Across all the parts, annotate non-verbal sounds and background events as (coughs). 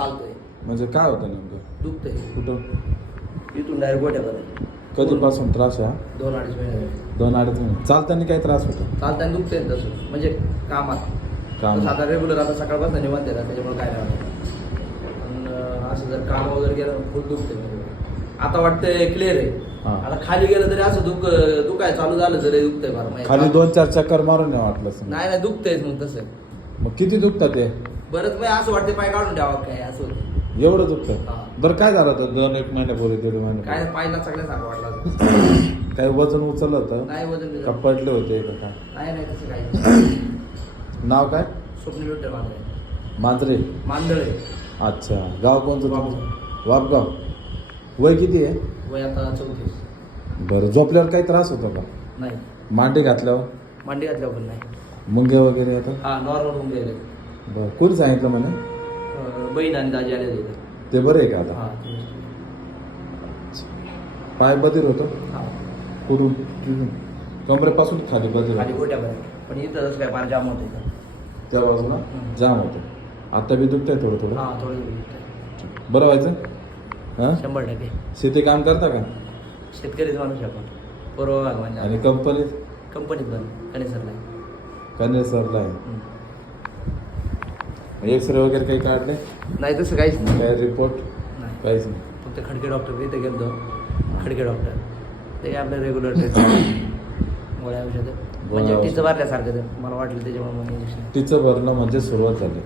चालतोय. म्हणजे काय होतं नेमकं? दुखतंय. कुठं? इथून डायरेक्ट गोट्यापर्यंत कधीपासून त्रास आहे हा? दोन अडीच महिने दोन अडीच महिने. चालताना काही त्रास होतो? चालताना दुखतंय तसं. म्हणजे कामात. काम साधा रेग्युलर आता सकाळपासून निवांत ना त्याच्यामुळे काय नाही वाटत. पण अं, असं जर काम वगैरे केलं तर खूप दुखतंय म्हणजे. आता वाटतंय क्लिअर आहे. हा. आता खाली गेलं तरी असं दुख दुखाय चालू झालं तरी दुखतंय माहिती. खाली दोन चार चक्कर मारून नाही वाटलं. नाही नाही दुखतंयच मग तसं. मग किती दुखतात ते? बरंच मग असं वाटतं पाय काढून द्यावा काय असं होतं एवढं दुखतं हा. बरं काय झालं होतं? दोन एक महिन्यापूर्वी दीड काय महिने पायला सगळ्या सांगा वाटला (coughs) काही वजन उचललं होतं? नाही वजन बिजन. का पडले होते का काय? नाही नाही तसं काही (coughs) नाव काय? स्वप्नील विठ्ठल मांदळे मांजरे. मांदळे अच्छा गाव कोणतं तुमचं? वापगाव. वय किती आहे? वय आता चौतीस. बरं झोपल्यावर काही त्रास होतो का? नाही. मांडी घातल्यावर? मांडी घातल्यावर पण नाही. मुंगे वगैरे येतात? हा नॉर्मल होऊन गेले बरं कोणी सांगितलं म्हणे? अं, बहीण आणि दाजी आले होते. ते बरं आहे का आता? हा पाय बधीर होतो? हा. तिथून. कमरेपासून खाली बधीर खाली होतो. गोट्यापर्यंत पण इथं जसं काय फार जाम होतं इथं. त्या बाजूला. जाम होतो. आता बी दुखतंय थोडं थोडं? हा थोडं. बरं व्हायचं? हां? शंभर टक्के. शेती काम करता का? शेतकरीच माणूस आहे आपण. पूर्व भाग आणि म्हणजे कंपनीत कंपनीत कनेसरला कन्या सरला आहे. एक्सरे वगैरे काही काढले? नाही तसं काहीच नाही. काय रिपोर्ट नाही. काहीच नाही. फक्त खडके डॉक्टर इथे गेलो खडके डॉक्टर ते आपलं रेग्युलर (coughs) गोळ्या औषधं. म्हणजे. टीचं भरल्यासारखं ते. मला वाटलं त्याच्यामुळे मग इंजेक्शन तिचं भरणं म्हणजे सुरुवात झाली.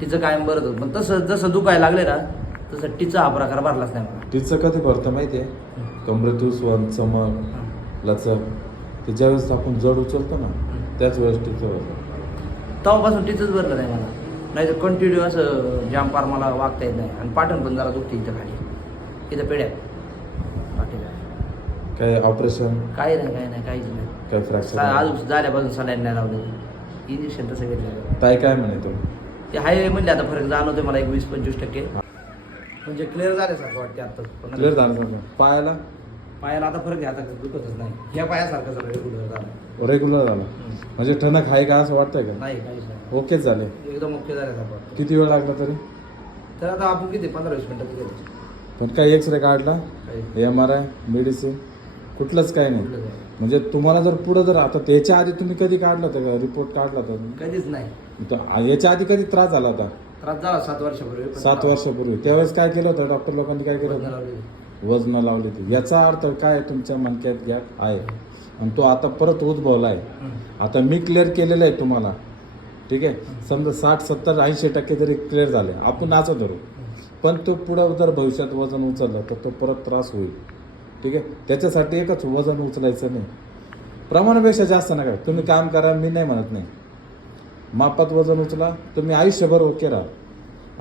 टीचं कायम भरत होतं. पण तसं जसं दुखायला लागले ना तसं टीचा हा प्रकार भरलाच नाही मला. तिचं कधी भरतं माहिती आहे? कमरेतून स्वन चमक लचक. ते ज्यावेळेस आपण जड उचलतो ना त्याच वेळेस तिचं भरतं तेव्हापासून टीचंच भरलं नाही मला. नाही तर कंटिन्यू असं जाम पार मला वागता येत नाही. आणि पाठण पण जरा दुखते इथं खाली. इथं पेड्या बाकी काय ऑपरेशन काही नाही काही नाही काहीच नाही. काय फ्रॅक्चर आज झाल्यापासून सलाईन नाही लावलं. इंजेक्शन तसं घेतलं काय काय म्हणे तो? ते हाय म्हणले आता फरक जाणवते मला एक वीस पंचवीस टक्के. म्हणजे क्लिअर झाल्यासारखं वाटते आता क्लिअर झालं. पायाला? पायाला आता फरक आता दुखतच नाही. ह्या पायासारखं रेग्युलर झालं. रेग्युलर झालं. म्हणजे ठणक आहे का असं वाटतंय का? नाही काहीच नाही. ओकेच झाले. एकदम ओके वाटतं किती वेळ लागला तरी? तर आता आपण किती? पंधरा वीस मिनिटात गेलो पण काय एक्सरे काढला? काही. एम आर आय मेडिसिन कुठलंच काय नाही. कुठलं नाही. म्हणजे तुम्हाला जर पुढं जर आता त्याच्या आधी तुम्ही कधी काढला होता रिपोर्ट काढला होता? कधीच नाही. तर याच्या आधी कधी त्रास झाला होता? त्रास झाला सात वर्षापूर्वी पण सात वर्षापूर्वी. त्यावेळेस काय केलं होतं? डॉक्टर लोकांनी काय केलं होतं? लावलेली. वजन लावली होती याचा अर्थ काय तुमच्या मनक्यात गॅप आहे. आणि तो आता परत उद्भवला आहे. आता मी क्लिअर केलेलं आहे तुम्हाला. ठीक आहे? समजा साठ सत्तर ऐंशी टक्के जरी क्लिअर झाले आपण असं धरू. पण तो पुढं जर भविष्यात वजन उचललं तर तो परत त्रास होईल. ठीक आहे? त्याच्यासाठी एकच वजन उचलायचं नाही. प्रमाणापेक्षा जास्त नका तुम्ही काम करा मी नाही म्हणत नाही. मापात वजन उचला तुम्ही आयुष्यभर ओके राहा.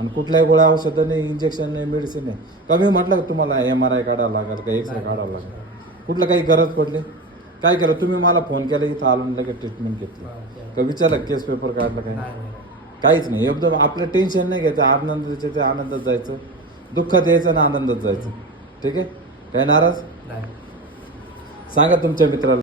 आणि कुठल्याही गोळ्या औषधं नाही इंजेक्शन नाही मेडिसिन नाही. कमी म्हटलं का तुम्हाला एम आर आय काढावं लागेल का एक्सरे काढावं लागेल? कुठलं काही गरज पडली? काय केलं? तुम्ही मला फोन केला इथं आलो आणि लगेच ट्रीटमेंट घेतली. का विचारलं केस पेपर काढला काय. काहीच नाही. एकदम आपलं टेन्शन नाही घ्यायचं. आनंदाचे ते आनंदात जायचं. दुःखात यायचं ना आनंदात जायचं. ठीक आहे? काय नाराज? नाही. सांगा तुमच्या मित्राला.